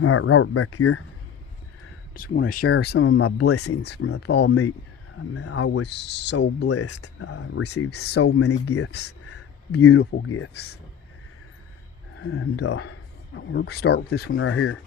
All right, Robert back here. Just want to share some of my blessings from the fall meet. I mean, I was so blessed. I received so many gifts, beautiful gifts. And we're going to start with this one right here.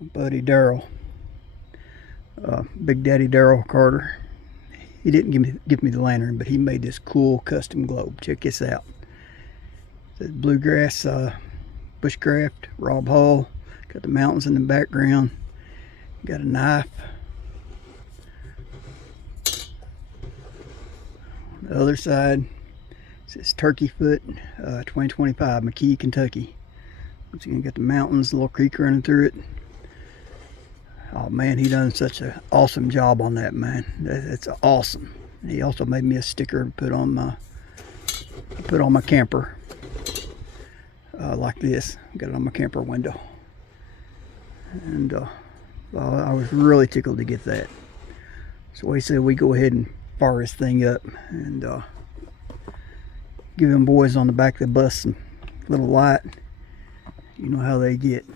My buddy Daryl, Big Daddy Daryl Carter. He didn't give me the lantern, but he made this cool custom globe. Check this out. It says Bluegrass Bushcraft, Rob Hall. Got the mountains in the background. Got a knife. On the other side, it says Turkey Foot 2025, McKee, Kentucky. Once again, got the mountains, a little creek running through it. Oh man, he done such an awesome job on that, man. That's awesome. And he also made me a sticker to put on my camper, like this. Got it on my camper window, and well, I was really tickled to get that. So he said we go ahead and fire this thing up and give them boys on the back of the bus some little light. You know how they get.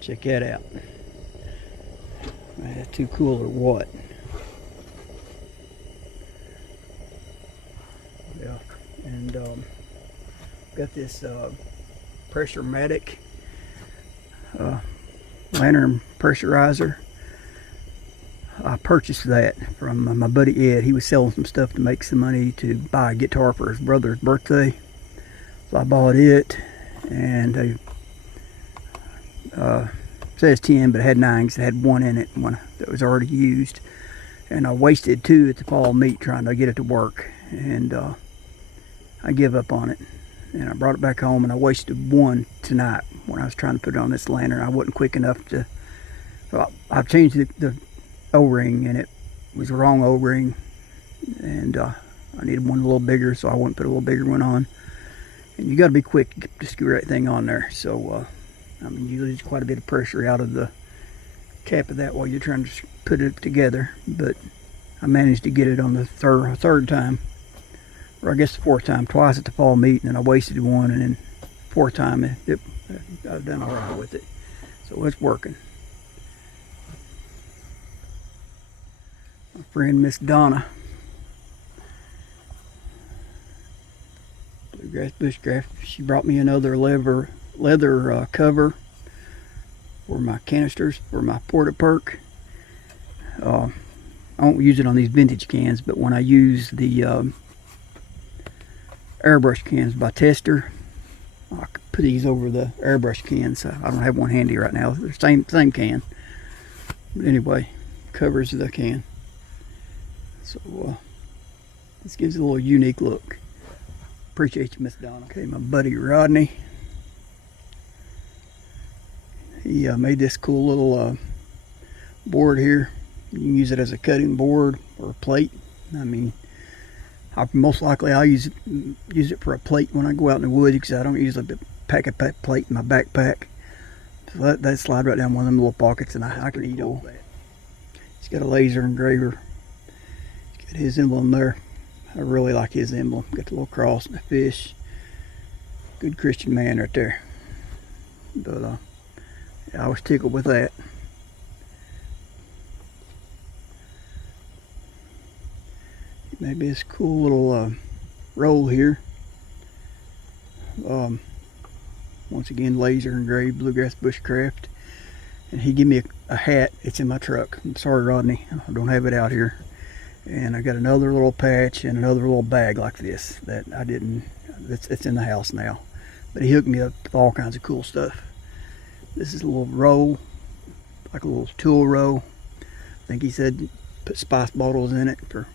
Check that out. Man, that's too cool or what? Yeah, and got this Pressure-Matic lantern pressurizer. I purchased that from my buddy Ed. He was selling some stuff to make some money to buy a guitar for his brother's birthday. So I bought it, and they says 10, but it had 9 because it had 1 in it, one that was already used. And I wasted 2 at the fall meet trying to get it to work, and I give up on it. And I brought it back home, and I wasted 1 tonight when I was trying to put it on this lantern. I wasn't quick enough to. So I've changed the O-ring, and it was the wrong O-ring, and I needed one a little bigger, so I went and put a little bigger one on. And you got to be quick to screw that thing on there. So I mean, you lose quite a bit of pressure out of the cap of that while you're trying to put it together. But I managed to get it on the third time, or I guess the 4th time, twice at the fall meet, and then I wasted 1, and then 4th time I've done all right with it. So it's working. My friend Miss Donna, Bluegrass Bushcraft, she brought me another leather cover for my canisters for my Porta-Perk. I won't use it on these vintage cans, but when I use the airbrush cans by Tester, I put these over the airbrush cans. I don't have one handy right now. They're same can, but anyway, covers the can. So this gives it a little unique look. Appreciate you, Miss Donna. Okay, my buddy Rodney. He made this cool little board here. You can use it as a cutting board or a plate. I mean, most likely I'll use it for a plate when I go out in the woods, because I don't usually pack a plate in my backpack. So that slide right down one of them little pockets, and I can eat all that. He's got a laser engraver. He's got his emblem there. I really like his emblem. Got the little cross and the fish. Good Christian man right there. But I was tickled with that. Maybe this cool little roll here. Once again, laser engraved Bluegrass Bushcraft. And he gave me a hat. It's in my truck. I'm sorry, Rodney, I don't have it out here. And I got another little patch and another little bag like this that I didn't. It's in the house now. But he hooked me up with all kinds of cool stuff. This is a little roll, like a little tool roll. I think he said put spice bottles in it for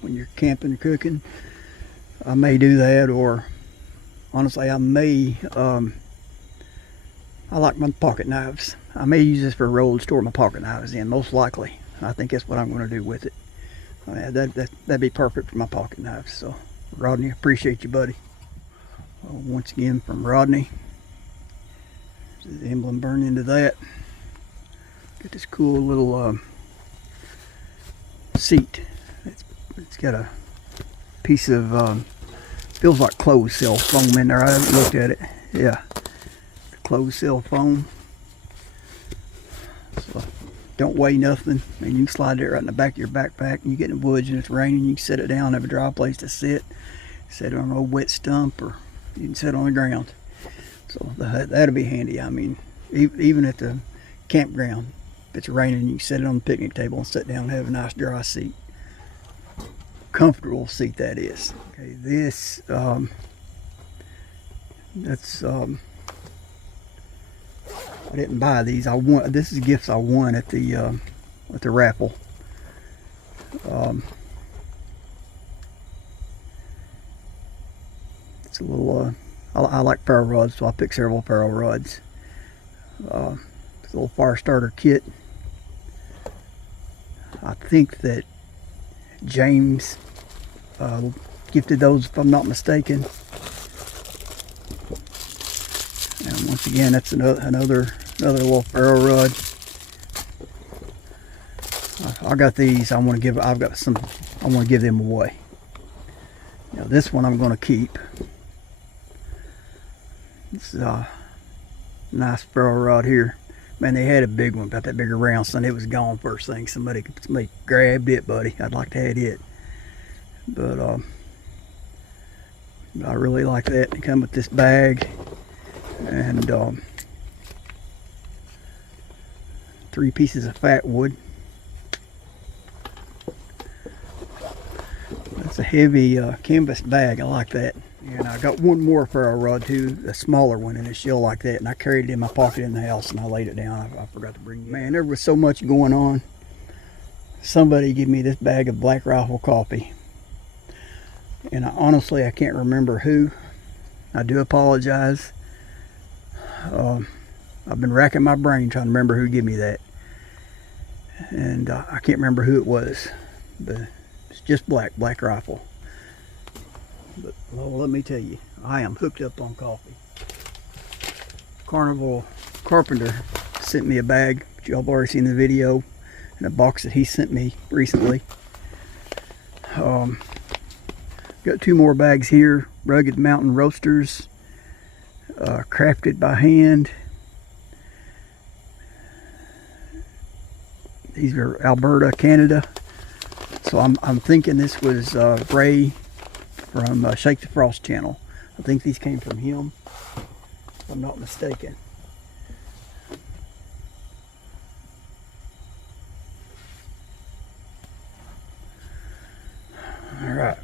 when you're camping or cooking. I may do that, or honestly, I may, I like my pocket knives. I may use this for a roll to store my pocket knives in, most likely. I think that's what I'm going to do with it. That'd be perfect for my pocket knives. So, Rodney, appreciate you, buddy. Well, once again, from Rodney. There's the emblem burned into that. Got this cool little seat. It's got a piece of, feels like closed cell foam in there. I haven't looked at it. Yeah, closed cell foam. So, don't weigh nothing, and you can slide it right in the back of your backpack. And you get in the woods and it's raining, you can set it down, have a dry place to sit. Set it on an old wet stump, or you can sit on the ground. So that'll be handy. I mean, even at the campground, if it's raining, you can set it on the picnic table and sit down and have a nice dry seat. Comfortable seat that is. Okay, this I didn't buy these. This is gifts I won at the raffle. It's a little. I like ferro rods, so I picked several ferro rods. It's a little fire starter kit. I think that James gifted those, if I'm not mistaken. And once again, that's another little ferro rod. I got these. I've got some. I want to give them away. Now this one I'm going to keep. It's a nice ferro rod here. Man, they had a big one, about that big around, son. It was gone first thing. Somebody grabbed it, buddy. I'd like to have it. But I really like that. They come with this bag and 3 pieces of fat wood. That's a heavy canvas bag. I like that. And I got one more ferro rod too, a smaller one in a shell like that, and I carried it in my pocket in the house and I laid it down. I forgot to bring it. Man, there was so much going on. Somebody gave me this bag of Black Rifle coffee, and honestly I can't remember who. I do apologize. I've been racking my brain trying to remember who gave me that, and I can't remember who it was, but it's just Black Rifle. But well, let me tell you, I am hooked up on coffee. Carnival Carpenter sent me a bag, which y'all have already seen the video, and a box that he sent me recently. Got 2 more bags here. Rugged Mountain Roasters, crafted by hand. These are Alberta, Canada. So I'm thinking this was Ray from Shake the Frost channel. I think these came from him, if I'm not mistaken. Alright,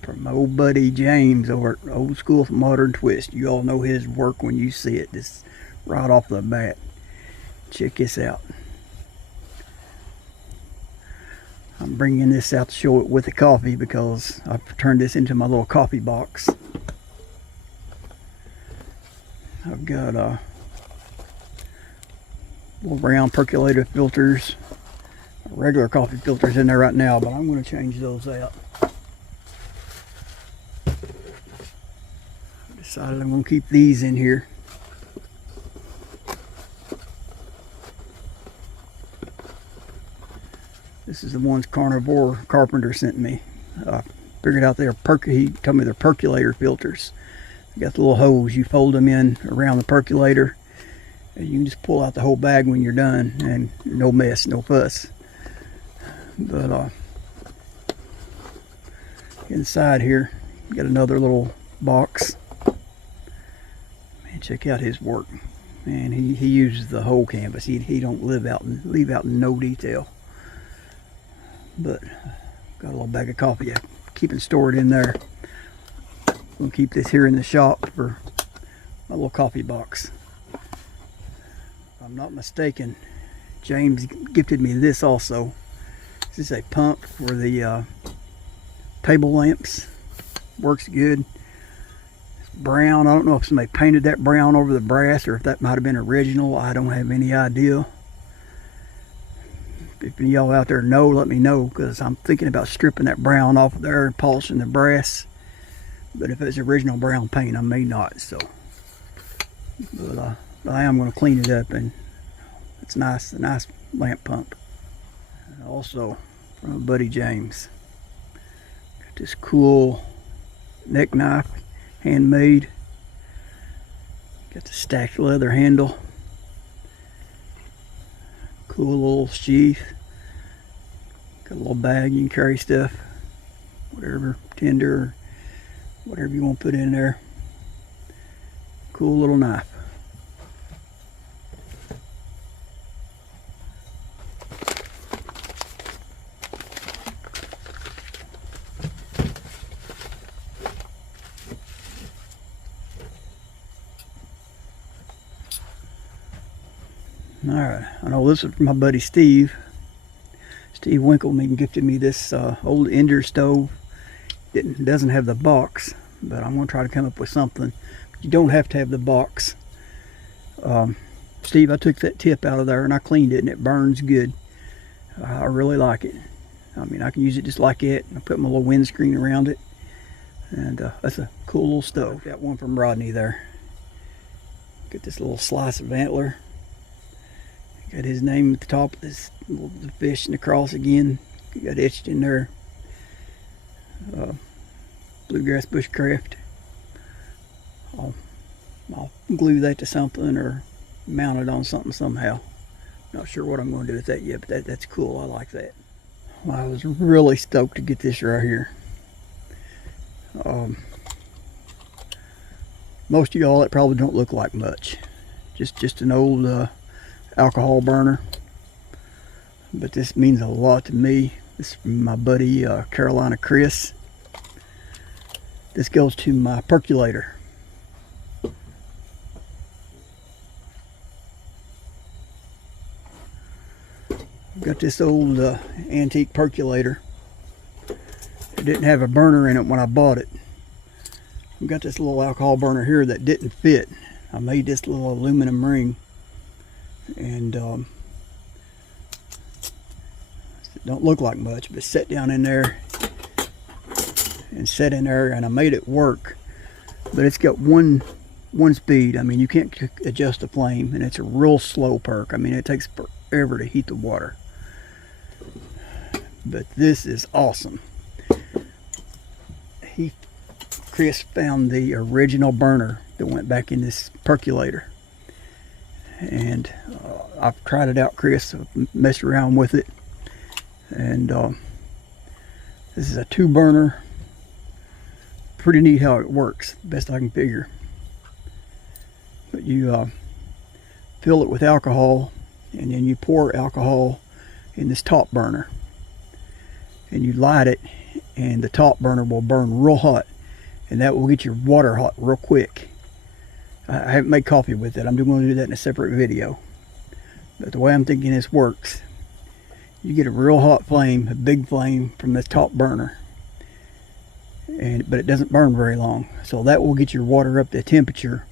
from my old buddy James over at Old School Modern Twist. You all know his work when you see it, just right off the bat. Check this out. I'm bringing this out to show it with the coffee because I've turned this into my little coffee box. I've got little round percolator filters, regular coffee filters in there right now, but I'm going to change those out. I decided I'm going to keep these in here. This is the ones Carnivore Carpenter sent me. Figured out he told me they're percolator filters. You got the little hose, you fold them in around the percolator, and you can just pull out the whole bag when you're done, and no mess, no fuss. But inside here, you got another little box. Man, check out his work. Man, he uses the whole canvas. He don't leave out no detail. But got a little bag of coffee. I keep it stored in there. I'm gonna keep this here in the shop for my little coffee box. If I'm not mistaken, James gifted me this also. This is a pump for the table lamps. Works good. brown. I don't know if somebody painted that brown over the brass or if that might have been original. I don't have any idea. If y'all out there know, let me know, because I'm thinking about stripping that brown off of there and polishing the brass. But if it's original brown paint, I may not. So, but I am going to clean it up, and it's nice, a nice lamp pump. Also, from my buddy James, got this cool neck knife, handmade. Got the stacked leather handle. Cool little sheath. Got a little bag you can carry stuff, whatever, tinder, whatever you want to put in there. Cool little knife. Alright, I know this is from my buddy Steve. Steve Winkleman gifted me this old Ender stove. It doesn't have the box, but I'm going to try to come up with something. You don't have to have the box. Steve, I took that tip out of there and I cleaned it, and it burns good. I really like it. I mean, I can use it just like it. I put my little windscreen around it, and that's a cool little stove. Got one from Rodney there. Got this little slice of antler. Got his name at the top of this little fish and the cross again. Got etched in there. Bluegrass Bushcraft. I'll glue that to something or mount it on something somehow. Not sure what I'm going to do with that yet, but that's cool. I like that. Well, I was really stoked to get this right here. Most of y'all, it probably don't look like much. Just an old alcohol burner, but this means a lot to me. This is from my buddy Carolina Chris. This goes to my percolator. I've got this old antique percolator. It didn't have a burner in it when I bought it. I've got this little alcohol burner here that didn't fit. I made this little aluminum ring, and it don't look like much, but set down in there and set in there, and I made it work. But it's got one speed. I mean, you can't adjust the flame, and it's a real slow perk. I mean, it takes forever to heat the water, but this is awesome. Chris found the original burner that went back in this percolator, and I've tried it out, Chris. I've messed around with it, and this is a 2-burner. Pretty neat how it works, best I can figure. But you fill it with alcohol, and then you pour alcohol in this top burner, and you light it, and the top burner will burn real hot, and that will get your water hot real quick. I haven't made coffee with it. I'm going to do that in a separate video. But the way I'm thinking this works, you get a real hot flame, a big flame from the top burner, but it doesn't burn very long. So that will get your water up to temperature,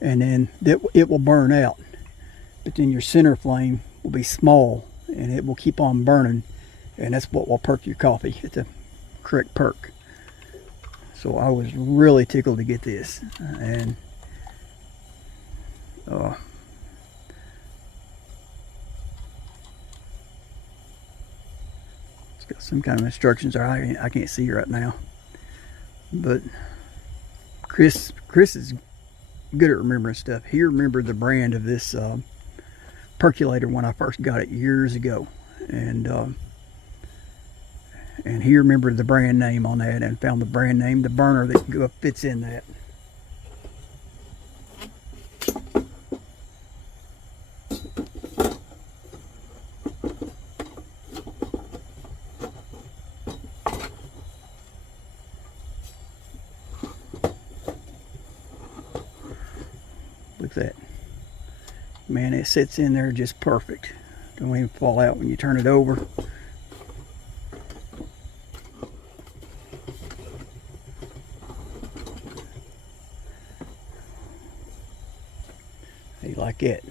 and then it will burn out. But then your center flame will be small, and it will keep on burning, and that's what will perk your coffee. It's a correct perk. So I was really tickled to get this, and it's got some kind of instructions there. I can't see right now, but Chris is good at remembering stuff. He remembered the brand of this percolator when I first got it years ago, and he remembered the brand name on that and found the brand name, the burner that fits in that. Look at that. Man, it sits in there just perfect. Don't even fall out when you turn it over. See, like that.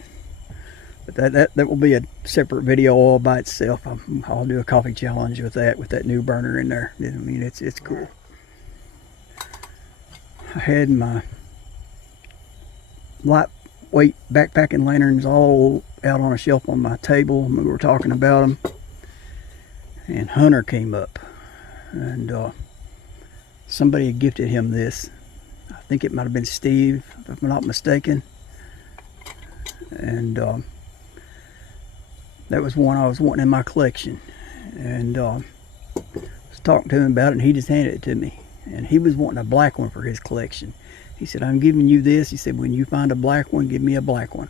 But that will be a separate video all by itself. I'll do a coffee challenge with that new burner in there. I mean, it's cool. I had my lightweight backpacking lanterns all out on a shelf on my table. We were talking about them, and Hunter came up, and somebody had gifted him this. I think it might have been Steve, if I'm not mistaken. And that was one I was wanting in my collection, and I was talking to him about it, and he just handed it to me. And he was wanting a black one for his collection. He said, I'm giving you this. He said, when you find a black one, give me a black one.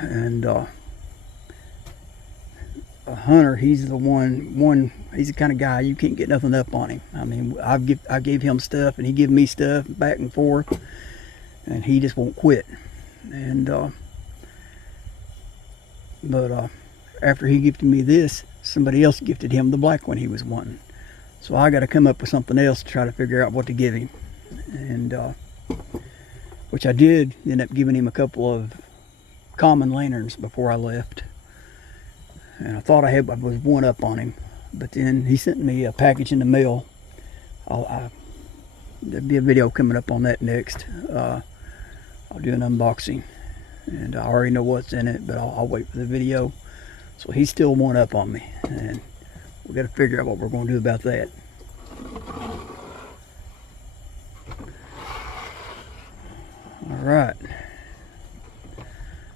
And Hunter, he's the he's the kind of guy you can't get nothing up on him. I mean, I gave him stuff, and he give me stuff back and forth, and he just won't quit. And but after he gifted me this, somebody else gifted him the black one he was wanting. So I got to come up with something else to try to figure out what to give him. And which I did end up giving him a couple of common lanterns before I left. And I thought I was one up on him, but then he sent me a package in the mail. There'll be a video coming up on that next. I'll do an unboxing, and I already know what's in it, but I'll wait for the video. So he's still one up on me, and we got to figure out what we're going to do about that. All right,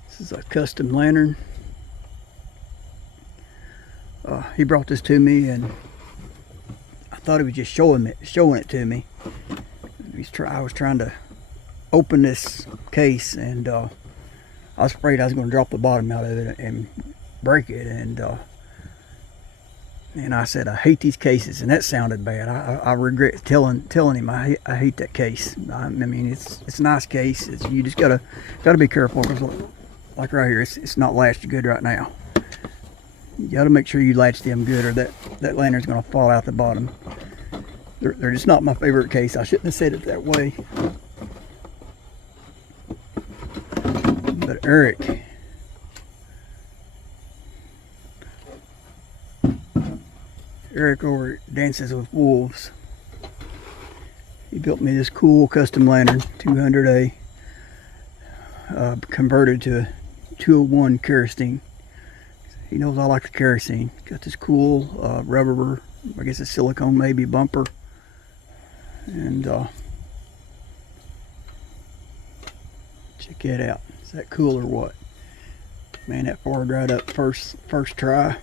this is a custom lantern. He brought this to me, and I thought he was just showing it to me. I was trying to open this case, and I was afraid I was going to drop the bottom out of it and break it. And I said, I hate these cases, and that sounded bad. I regret telling him I hate that case. I mean, it's a nice case. You just gotta be careful, because like right here, it's not latched good right now. You got to make sure you latch them good, or that lantern's going to fall out the bottom. They're just not my favorite case. I shouldn't have said it that way. But Eric over at Dances with Wolves, he built me this cool custom lantern, 200A, converted to a 201 kerosene. He knows I like the kerosene. Got this cool rubber, I guess it's silicone maybe, bumper. And check that out. Is that cool or what? Man, that far dried up first try.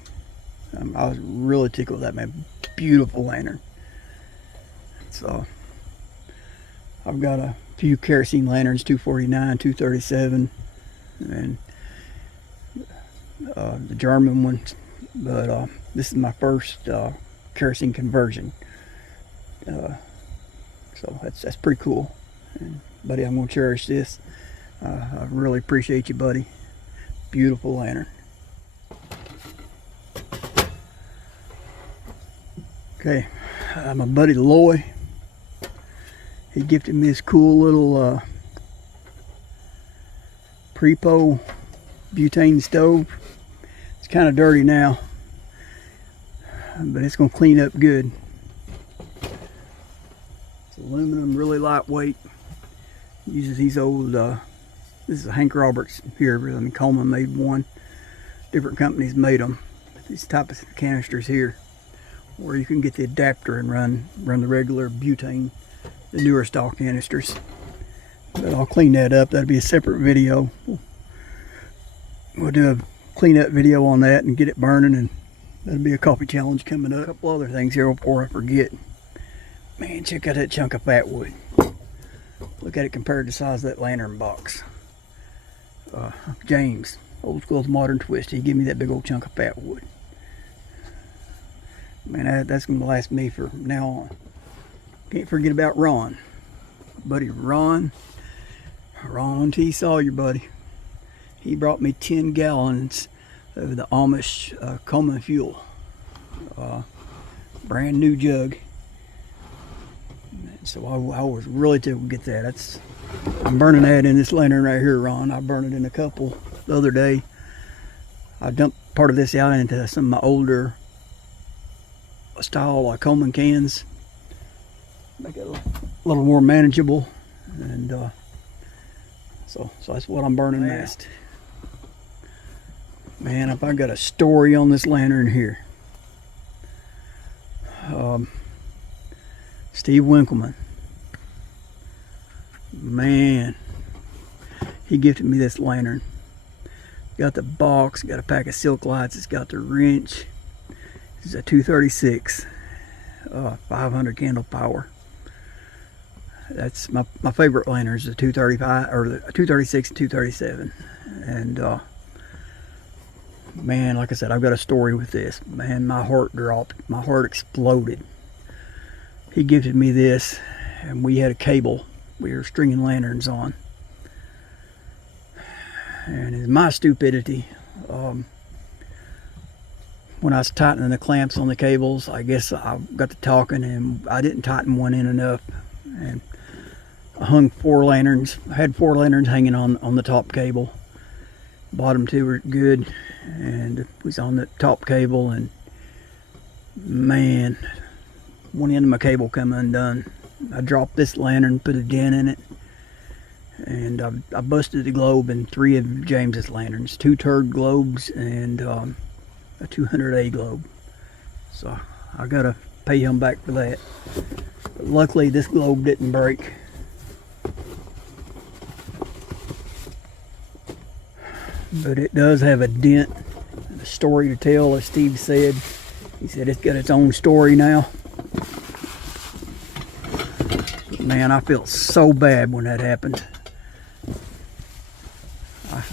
I was really tickled with that, man. Beautiful lantern. So I've got a few kerosene lanterns, 249, 237, and the German ones, but this is my first kerosene conversion. So that's pretty cool. And buddy, I'm gonna cherish this. I really appreciate you, buddy. Beautiful lantern. Okay, my buddy Loy, he gifted me this cool little Prepo butane stove. It's kind of dirty now, but it's going to clean up good. It's aluminum, really lightweight. Uses these old, this is a Hank Roberts here. I mean, Coleman made one. Different companies made them. These type of canisters here, where you can get the adapter and run the regular butane, the newer style canisters. But I'll clean that up. That'll be a separate video. We'll do a cleanup video on that and get it burning, and that'll be a coffee challenge coming up. A couple other things here before I forget. Man, check out that chunk of fat wood. Look at it compared to the size of that lantern box. James, Old School's Modern Twist, he gave me that big old chunk of fat wood. Man, that's going to last me for now on. Can't forget about Ron. Buddy Ron T. Sawyer, buddy. He brought me 10 gallons of the Amish Coleman fuel. Brand new jug. So I was really tickled to get that. I'm burning that in this lantern right here, Ron. I burned it in a couple the other day. I dumped part of this out into some of my older style Coleman cans. Make it a little more manageable. And so that's what I'm burning next. Man, if I got a story on this lantern here. Steve Winkleman. Man, he gifted me this lantern. Got the box, got a pack of silk lights, it's got the wrench. This is a 236, 500 candle power. That's my favorite lanterns, the 235 or the 236 and 237. And man, like I said, I've got a story with this. Man, my heart dropped, my heart exploded. He gifted me this, and we had a cable we were stringing lanterns on. And it's my stupidity. When I was tightening the clamps on the cables, I guess I got to talking and I didn't tighten one in enough. And I hung 4 lanterns. I had 4 lanterns hanging on the top cable. Bottom 2 were good, and it was on the top cable, and man, one end of my cable come undone. I dropped this lantern, put a dent in it, and I busted the globe in 3 of James's lanterns, 2 turd globes and a 200A globe. So I gotta pay him back for that. But luckily this globe didn't break. But it does have a dent and a story to tell, as Steve said. He said it's got its own story now. Man, I felt so bad when that happened.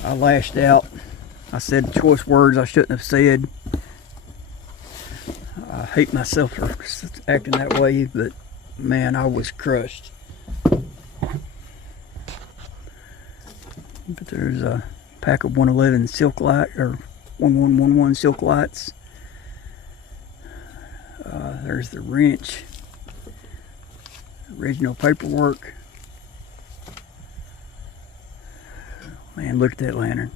I lashed out. I said choice words I shouldn't have said. I hate myself for acting that way, but man, I was crushed. But there's a pack of 111 silk light, or 1111 silk lights. There's the wrench. Original paperwork. Man, look at that lantern.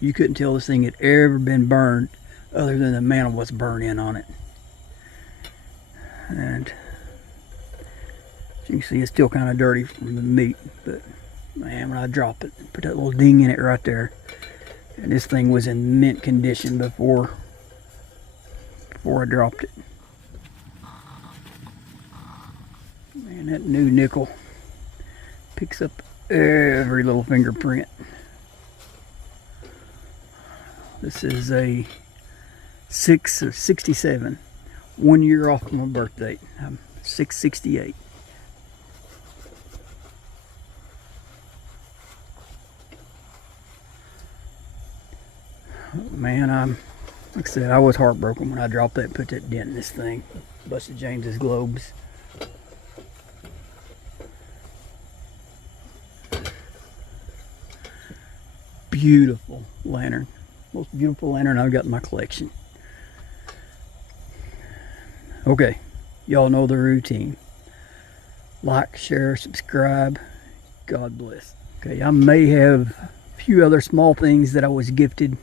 You couldn't tell this thing had ever been burned other than the mantle was burnt in on it. And as you can see, it's still kind of dirty from the meat, but man, when I drop it, put that little ding in it right there, and this thing was in mint condition before I dropped it. Man, that new nickel picks up every little fingerprint. This is a 6/67, 1 year off my birth date. I'm 6/68. Man, like I said, I was heartbroken when I dropped that and put that dent in this thing. Busted James's globes. Beautiful lantern. Most beautiful lantern I've got in my collection. Okay, y'all know the routine. Like, share, subscribe. God bless. Okay, I may have a few other small things that I was gifted.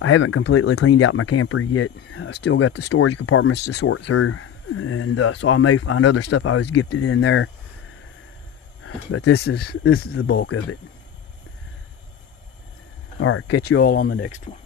I haven't completely cleaned out my camper yet. I still got the storage compartments to sort through, and so I may find other stuff I was gifted in there. But this is the bulk of it. All right, catch you all on the next one.